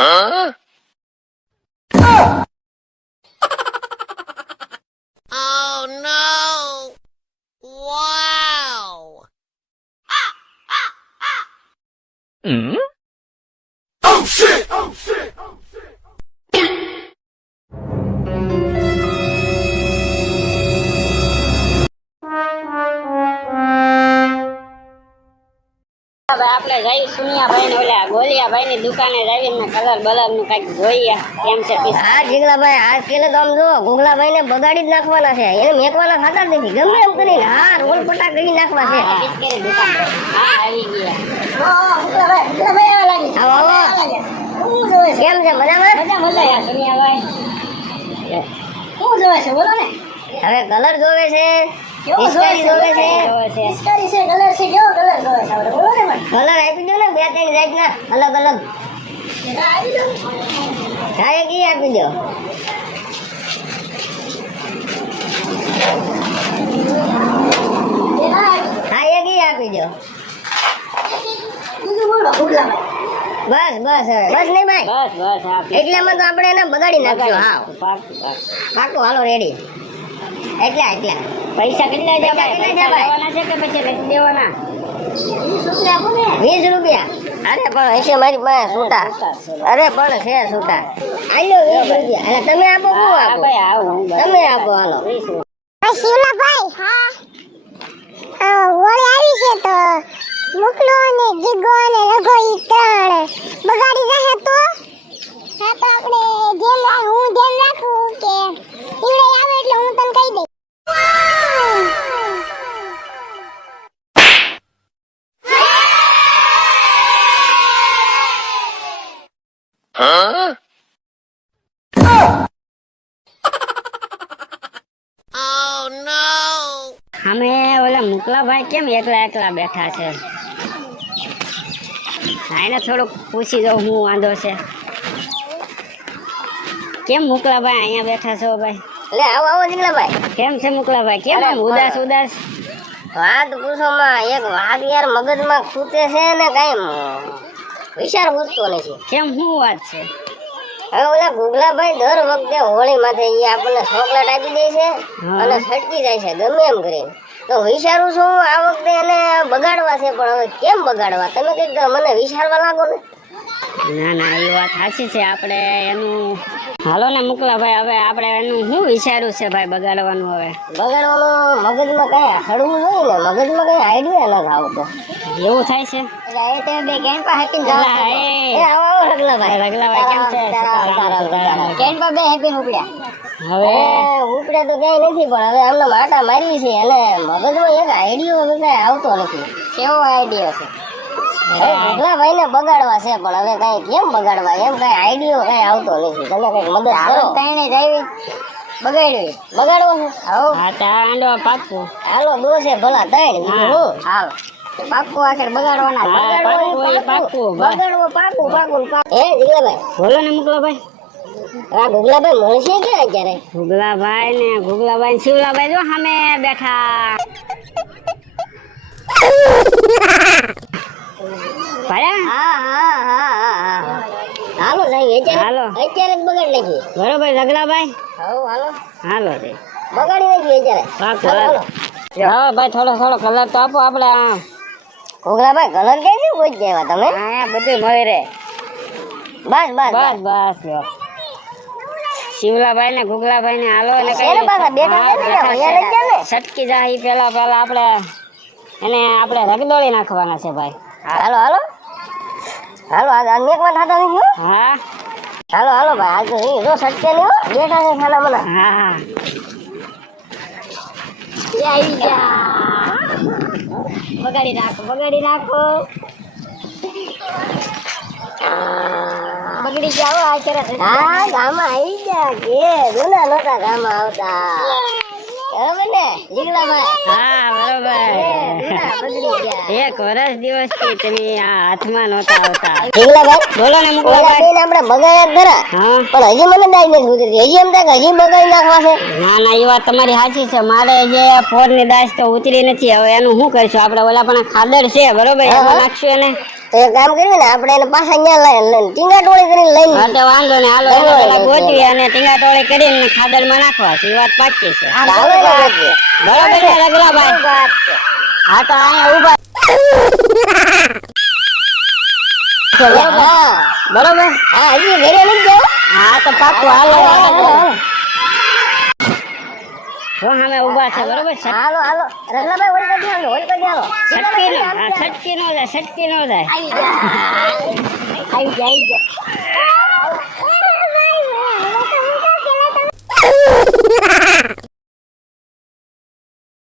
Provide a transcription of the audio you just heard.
Huh? Oh no! Wow! Hmm? Oh shit! Oh shit! Oh shit! આપણે જઈ સુનિયાભાઈ ને ઓલા ગોલિયાભાઈ ની દુકાને જઈને કલર બલર નું કઈક જોઈએ કેમ છે. હા જીગલાભાઈ આજ કેલે તો આમ જો ગોગલાભાઈ ને બગાડી જ નાખવાના છે, એને મેકવાના ખાતા જ નથી, ગમે એમ કરીને હા રોલ પટા કરી નાખવા છે. પિચકારી દુકાન હા આવી ગયા. કેમ છે મજામાં? મજા સુનિયાભાઈ શું જોવે છે બોલો ને. હવે કલર જોવે છે, પિચકારી જોવે છે, પિચકારી છે કલર છે કેવો કલર જોવે છે આપણે બોલો ને. કલર આપી દો ને બે ત્રણ જાત ના અલગ અલગ. આવી દો હા એક ઈ આપી દો. હા એક ઈ આપી દો. બીજું બોલો ભૂલા બસ બસ હવે બસ નહીં ભાઈ, બસ બસ આ એટલામાં તો આપણે એને બગાડી નાખજો. હા પાકું પાકું હાલો રેડી. એટલા એટલા પૈસા કેટલા છે ભાઈ? કેટલા છે ભાઈ? દેવાના છે કે પછી લખી દેવાના? 20 રૂપિયા. અરે પણ હશે મારી પાસે છૂટા. અરે પણ છે છૂટા. આલ્યો 20 રૂપિયા. અરે તમે આપો હું હા આપો? ભાઈ આવું તમે આપો હાલો. શિવલાભાઈ હા હોળી આવી છે તો મુકલો અને જીગો અને રઘો ઈ ત્રણ બગાડી જશે તો હા તો આપણે હું ધ્યાન રાખું કે ઈવડે આવે એટલે હું તને કહી દઈશ. Huh? Oh no! અમે ઓલા મુકલાભાઈ કેમ એકલા એકલા બેઠા છે? આને થોડુંક પૂછી દઉં હું વાંધો છે. કેમ મુકલાભાઈ અહીંયા બેઠા છો ભાઈ? લે આવો આવો જીગલાભાઈ. કેમ છે મુકલાભાઈ? કેમ આમ ઉદાસ ઉદાસ? વાત પૂછો માં, એક વાત યાર મગજમાં ખૂટે છે ને કઈ વિચાર પૂછતો નથી. કેમ શું વાત છે? હવે ઓલા ગુગલાભાઈ દર વખતે હોળી માથે ઈ આપણને ચોકલેટ આપી દે છે અને છટકી જાય છે ગમે એમ કરીને. તો વિચારું છું આ વખતે એને બગાડવા છે, પણ હવે કેમ બગાડવા તમે કઈક મને વિચારવા લાગો ને. ના ના એ વાત સાચી છે. આપણે એનું હાલો ને મુકલાભાઈ, હવે આપણે એનું શું વિચાર્યું છે ભાઈ બગાડવાનું? હવે બગાડવાનું મગજમાં કઈ હળવું હોય ને, મગજમાં કઈ આઈડિયા નથી આવતો. એવું થાય છે? એટલે એ તે બે કેન પા હેપી જાવ. અલા, એ. એ આવો આવો રગલાભાઈ. રગલાભાઈ કેમ છે? કેન પા બે હેપી ઉપડ્યા. હવે ઉપડ્યા તો કઈ નથી, પણ હવે આમને માટા મારી છે અને મગજમાં એક આઈડિયો હવે કઈ આવતો નથી. કેવો આઈડિયો છે? ભાઈ ને બગાડવા છે, પણ હવે કઈ કેમ બગાડવા એમ કઈ આઈડિયો કઈ આવતો નથી. તમે કઈક મદદ કરો. તઈને જાવી બગાડ્યું બગાડવો છે. હા તો આંડો પાકું. હાલો દોષે ભલા ત્રણ બીજું હું. હાલ પાક્કું આખર બગાડવાના. હા, પાક્કું એ પાક્કું. બગાડવો પાક્કું પાક્કું પાક્કું. હે જીગલાભાઈ બોલો ને મુકલાભાઈ. આ ગુગલાભાઈ મળશે કે અત્યારે? ઘુગલાભાઈ ને શિવલાભાઈ જો સામે બેઠા. ભાઈ હા હા હા હા હા હાલો સાહેબ અત્યારે હાલો. અત્યારે જ બગાડી નાખી. બરોબર રગલાભાઈ? હાલો હાલો હાલો રે બગાડી નાખી અત્યારે. પાકું. હાલો હાલો. હા ભાઈ થોડો થોડો કલર તો આપો આપણે. ગુગલાભાઈ કલર ક્યાંથી પહોંચી ગયા તમે? હા બધું મળી રહે. બસ બસ બસ બસ લ્યો. શિવલાભાઈ ને ઘુગલાભાઈ ને હાલો ને એને પાછા બેઠા છે ને અહીંયા લઈ જાવ ને. છટકી જાય પેલા પેલા આપણે એને આપણે રગદોળી નાખવાના છે ભાઈ. હાલો હાલો હાલો આજ મેકમાં થતા નથી હો. હા હાલો હાલો ભાઈ આજ તો ઈ જો સટકે નહીં હો. બેઠા છે ખાના મને. હા હા એ આવી ગયા. બગાડી નાખો બગાડી નાખો. બગડી ગયા હો આ ચરસ. હા ગામમાં આવી ગયા કે જૂના નહોતા ગામમાં આવતા. બરાબર ને જીગલાભાઈ? હા બરોબર. જૂના બગડી ગયા. એક વર્ષ દિવસથી તમે આ હાથમાં નહોતા આવતા. ઢીંગલાભાઈ, બોલો ને ઓલા મુકલાભાઈ. બેન આપણે બગાડ્યા જ ખરા. હા પણ હજી મને દાઈ નથી ઉતરતી. હજી એમ થાય કે હજી બગાડી નાખવા છે. ના ના એ વાત તમારી સાચી છે. મારે જે ફોરની દાસ તો ઉતરી નથી. હવે એનું શું કરશું? આપણે ઓલા પણ ખાદર છે બરોબર, એમાં નાખશું એને. તો એક કામ કર્યું ને આપણે એને પાછા ન્યા લઈને ટીંગા ટોળી કરીને લઈને હા તો વાંધો ને હાલો એને પેલા ગોતવી અને ટીંગા ટોળી કરીને ખાદરમાં નાખવા છે. એ વાત પાકી છે. આવે ને પછી. બરોબર ને રગલાભાઈ? વાત છે. હા તો અહીંયા ઉભા હા બરોબર. હા હજી ઘરે નથી જાવ. હા તો પાકું હાલો. જો સામે ઉભા છે બરોબર. હાલો હાલો રગલાભાઈ ઓલ કરી હાલો ઓલ કરી હાલો. છટકી નો હા છટકી નો જાય, છટકી નો જાય. આવી જાય.